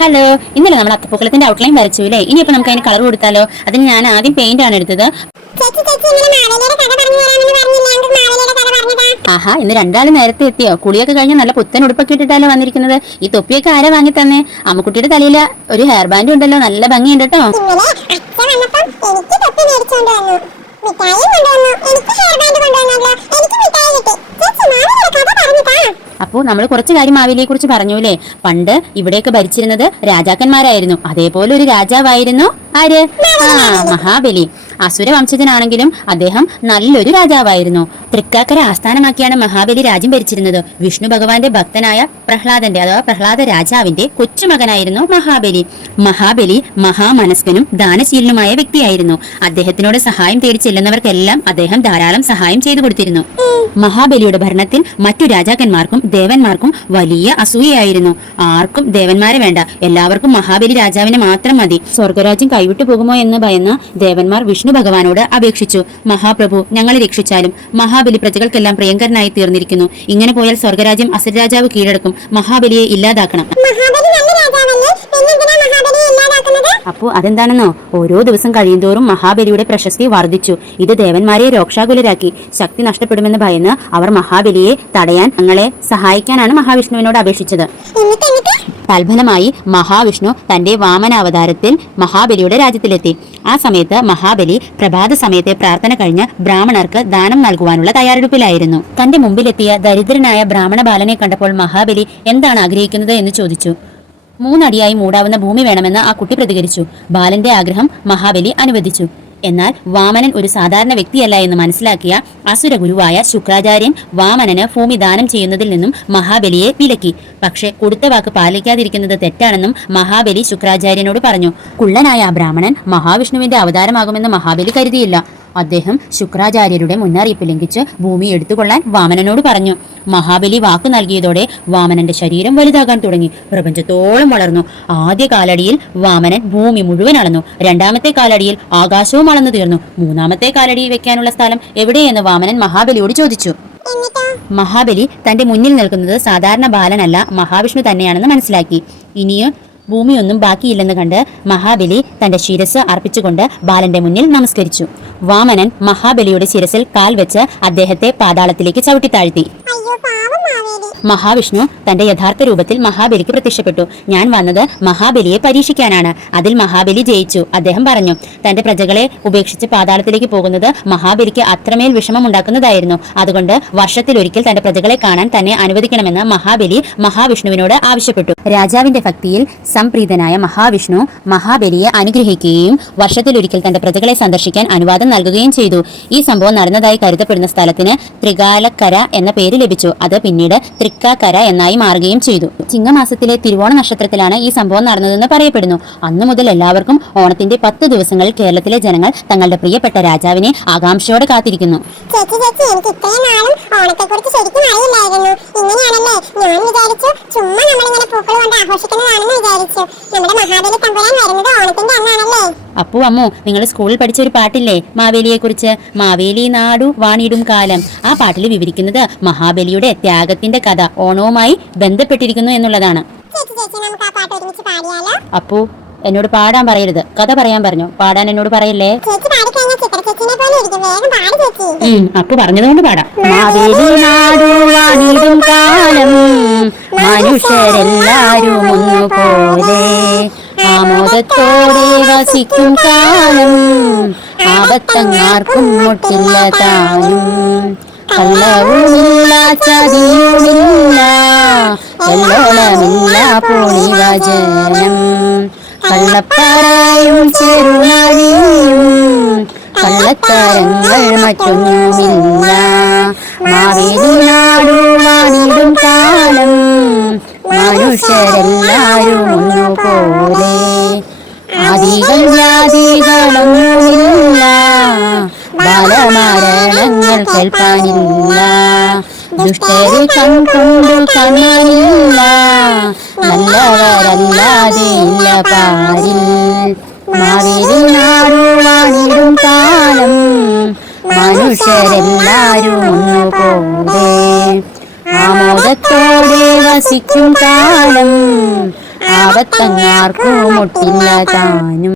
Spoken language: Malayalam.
ഹലോ, ഇന്നലെ നമ്മൾ അത്തപ്പൂക്കളത്തിന്റെ ഔട്ട്ലൈൻ വരച്ചു അല്ലേ? ഇനിയിപ്പോ നമുക്ക് അതിന് കളർ കൊടുത്താലോ? അതിന് ഞാൻ ആദ്യം പെയിന്റ് ആണ് എടുത്തത്. ആഹാ, ഇന്ന് രണ്ടാളും നേരത്തെ എത്തിയോ? കുളിയൊക്കെ കഴിഞ്ഞ് നല്ല പുത്തൻ ഉടുപ്പൊക്കെ ഇട്ടിട്ടല്ലോ വന്നിരിക്കുന്നത്. ഈ തൊപ്പിയൊക്കെ ആരാ വാങ്ങി തന്നെ? അമ്മുക്കുട്ടിയുടെ തലയിൽ ഒരു ഹെയർ ബാൻഡ് ഉണ്ടല്ലോ, നല്ല ഭംഗിയുണ്ട് കേട്ടോ. അപ്പോൾ നമ്മൾ കുറച്ച് കാര്യം മാവേലിയെ കുറിച്ച് പറഞ്ഞൂലേ? പണ്ട് ഇവിടെയൊക്കെ ഭരിച്ചിരുന്നത് രാജാക്കന്മാരായിരുന്നു. അതേപോലെ ഒരു രാജാവായിരുന്നു ആര്? മഹാബലി. അസുര വംശജനാണെങ്കിലും അദ്ദേഹം നല്ലൊരു രാജാവായിരുന്നു. തൃക്കാക്കര ആസ്ഥാനമാക്കിയാണ് മഹാബലി രാജ്യം ഭരിച്ചിരുന്നത്. വിഷ്ണു ഭഗവാന്റെ ഭക്തനായ പ്രഹ്ലാദന്റെ അഥവാ പ്രഹ്ലാദ രാജാവിന്റെ കൊച്ചുമകനായിരുന്നു മഹാബലി. മഹാബലി മഹാമനസ്കനും ദാനശീലനുമായ വ്യക്തിയായിരുന്നു. അദ്ദേഹത്തിനോട് സഹായം തേടി ചെല്ലുന്നവർക്കെല്ലാം അദ്ദേഹം ധാരാളം സഹായം ചെയ്തു കൊടുത്തിരുന്നു. മഹാബലിയുടെ ഭരണത്തിൽ മറ്റു രാജാക്കന്മാർക്കും ദേവന്മാർക്കും വലിയ അസൂയയായിരുന്നു. ആർക്കും ദേവന്മാരെ വേണ്ട, എല്ലാവർക്കും മഹാബലി രാജാവിനെ മാത്രം മതി. സ്വർഗരാജ്യം കൈവിട്ടു പോകുമോ എന്ന് ഭയന്ന ദേവന്മാർ വിഷ്ണു ഭഗവാനോട് അപേക്ഷിച്ചു, മഹാപ്രഭു, ഞങ്ങളെ രക്ഷിച്ചാലും. മഹാബലി പ്രജകൾക്കെല്ലാം പ്രിയങ്കരനായി തീർന്നിരിക്കുന്നു. ഇങ്ങനെ പോയാൽ സ്വർഗരാജ്യം അസുരരാജാവ് കീഴടക്കും. മഹാബലിയെ ഇല്ലാതാക്കണം. അപ്പോ അതെന്താണെന്നോ? ഓരോ ദിവസം കഴിയുന്തോറും മഹാബലിയുടെ പ്രശസ്തി വർദ്ധിച്ചു. ഇത് ദേവന്മാരെ രോക്ഷാകുലരാക്കി. ശക്തി നഷ്ടപ്പെടുമെന്ന് ഭയന്ന് അവർ മഹാബലിയെ തടയാൻ ഞങ്ങളെ സഹായിക്കാനാണ് മഹാവിഷ്ണുവിനോട് അപേക്ഷിച്ചത്. തൽഫലമായി മഹാവിഷ്ണു തന്റെ വാമനാവതാരത്തിൽ മഹാബലിയുടെ രാജ്യത്തിലെത്തി. ആ സമയത്ത് മഹാബലി പ്രഭാത സമയത്തെ പ്രാർത്ഥന കഴിഞ്ഞ് ബ്രാഹ്മണർക്ക് ദാനം നൽകുവാനുള്ള തയ്യാറെടുപ്പിലായിരുന്നു. തന്റെ മുമ്പിലെത്തിയ ദരിദ്രനായ ബ്രാഹ്മണ ബാലനെ കണ്ടപ്പോൾ മഹാബലി എന്താണ് ആഗ്രഹിക്കുന്നത് എന്ന് ചോദിച്ചു. 3 അടിയായി മൂടാവുന്ന ഭൂമി വേണമെന്ന് ആ കുട്ടി പ്രതികരിച്ചു. ബാലന്റെ ആഗ്രഹം മഹാബലി അനുവദിച്ചു. എന്നാൽ വാമനൻ ഒരു സാധാരണ വ്യക്തിയല്ല എന്ന് മനസ്സിലാക്കിയ അസുര ഗുരുവായ ശുക്രാചാര്യൻ വാമനന് ഭൂമി ദാനം ചെയ്യുന്നതിൽ നിന്നും മഹാബലിയെ വിലക്കി. പക്ഷെ കൊടുത്ത വാക്ക് പാലിക്കാതിരിക്കുന്നത് തെറ്റാണെന്നും മഹാബലി ശുക്രാചാര്യനോട് പറഞ്ഞു. കുള്ളനായ ആ ബ്രാഹ്മണൻ മഹാവിഷ്ണുവിന്റെ അവതാരമാകുമെന്ന് മഹാബലി കരുതിയില്ല. അദ്ദേഹം ശുക്രാചാര്യരുടെ മുന്നറിയിപ്പ് ലംഘിച്ച് ഭൂമി എടുത്തുകൊള്ളാൻ വാമനനോട് പറഞ്ഞു. മഹാബലി വാക്കു നൽകിയതോടെ വാമനന്റെ ശരീരം വലുതാകാൻ തുടങ്ങി. പ്രപഞ്ചത്തോളം വളർന്നു. ആദ്യ കാലടിയിൽ വാമനൻ ഭൂമി മുഴുവൻ അളന്നു. രണ്ടാമത്തെ കാലടിയിൽ ആകാശവും അളന്നു തീർന്നു. മൂന്നാമത്തെ കാലടി വെക്കാനുള്ള സ്ഥലം എവിടെയെന്ന് വാമനൻ മഹാബലിയോട് ചോദിച്ചു. മഹാബലി തന്റെ മുന്നിൽ നിൽക്കുന്നത് സാധാരണ ബാലനല്ല, മഹാവിഷ്ണു തന്നെയാണെന്ന് മനസ്സിലാക്കി. ഇനിയും ഭൂമിയൊന്നും ബാക്കിയില്ലെന്ന് കണ്ട് മഹാബലി തന്റെ ശിരസ് അർപ്പിച്ചുകൊണ്ട് ബാലന്റെ മുന്നിൽ നമസ്കരിച്ചു. വാമനൻ മഹാബലിയുടെ ശിരസിൽ കാൽ വെച്ച് അദ്ദേഹത്തെ പാതാളത്തിലേക്ക് ചവിട്ടിത്താഴ്ത്തി. മഹാവിഷ്ണു തന്റെ യഥാർത്ഥ രൂപത്തിൽ മഹാബലിക്ക് പ്രത്യക്ഷപ്പെട്ടു. ഞാൻ വന്നത് മഹാബലിയെ പരീക്ഷിക്കാനാണ്. അതിൽ മഹാബലി ജയിച്ചു. അദ്ദേഹം പറഞ്ഞു, തന്റെ പ്രജകളെ ഉപേക്ഷിച്ച് പാതാളത്തിലേക്ക് പോകുന്നത് മഹാബലിക്ക് അത്രമേൽ വിഷമമുണ്ടാക്കുന്നതായിരുന്നു. അതുകൊണ്ട് വർഷത്തിലൊരിക്കൽ തന്റെ പ്രജകളെ കാണാൻ തന്നെ അനുവദിക്കണമെന്ന് മഹാബലി മഹാവിഷ്ണുവിനോട് ആവശ്യപ്പെട്ടു. രാജാവിന്റെ ഭക്തിയിൽ സംപ്രീതനായ മഹാവിഷ്ണു മഹാബലിയെ അനുഗ്രഹിക്കുകയും വർഷത്തിലൊരിക്കൽ തന്റെ പ്രജകളെ സന്ദർശിക്കാൻ അനുവാദം നൽകുകയും ചെയ്തു. ഈ സംഭവം നടന്നതായി കരുതപ്പെടുന്ന സ്ഥലത്തിന് ത്രികാലക്കര എന്ന പേര് ലഭിച്ചു. അത് പിന്നീട് തൃക്കാക്കര എന്നായി മാറുകയും ചെയ്തു. ചിങ്ങമാസത്തിലെ തിരുവോണ നക്ഷത്രത്തിലാണ് ഈ സംഭവം നടന്നതെന്ന് പറയപ്പെടുന്നു. അന്നു മുതൽ എല്ലാവർക്കും ഓണത്തിന്റെ 10 ദിവസങ്ങളിൽ കേരളത്തിലെ ജനങ്ങൾ തങ്ങളുടെ പ്രിയപ്പെട്ട രാജാവിനെ ആകാംക്ഷയോടെ കാത്തിരിക്കുന്നു. അപ്പു അമ്മു, നിങ്ങൾ സ്കൂളിൽ പഠിച്ച ഒരു പാട്ടില്ലേ മാവേലിയെ കുറിച്ച്? മാവേലി നാടു വാണിടും കാലം. ആ പാട്ടിൽ വിവരിക്കുന്നത് മഹാബലിയുടെ ത്യാഗത്തിന്റെ കഥ ഓണവുമായി ബന്ധപ്പെട്ടിരിക്കുന്നു എന്നുള്ളതാണ്. അപ്പു, എന്നോട് പാടാൻ പറയരുത്, കഥ പറയാൻ പറഞ്ഞു. പാടാൻ എന്നോട് പറയല്ലേ. അപ്പു പറഞ്ഞതുകൊണ്ട് പാടാം. മാവേലി നാടു വാണിടും കാലം മനുഷ്യരെല്ലാരും ഒന്നുപോലെ ആമോദത്തോടെ വസിക്കും കാലം ആപത്തങ്ങാർക്കും മുട്ടില്ല താനും കള്ളവുമില്ല ചതിയുമില്ല എല്ലോളമില്ല പോളി വചനം കള്ളപ്പറയും ചെറുനഴിയും കള്ളത്തരങ്ങൾ മറ്റൊന്നുമില്ല മാവേലി നാടു വാണിടും കാലം മനുഷ്യരെല്ലാരും ഒന്നുപോലെ ആദികൾ ജാതികളൊന്നുമില്ല ബാലമരണങ്ങൾ കേൾക്കാനില്ല ദുഷ്ടരെ കൺകൊണ്ടു കാണാനില്ല നല്ലവരല്ലാതെ ഇല്ല പാരിൽ മാവേലി നാടു വാണിടും കാലം മനുഷ്യരെല്ലാരും ഒന്നുപോലെ ആമോദത്തോടെ വസിക്കും കാലം ആപത്തങ്ങാർക്കും മുട്ടില്ല താനും.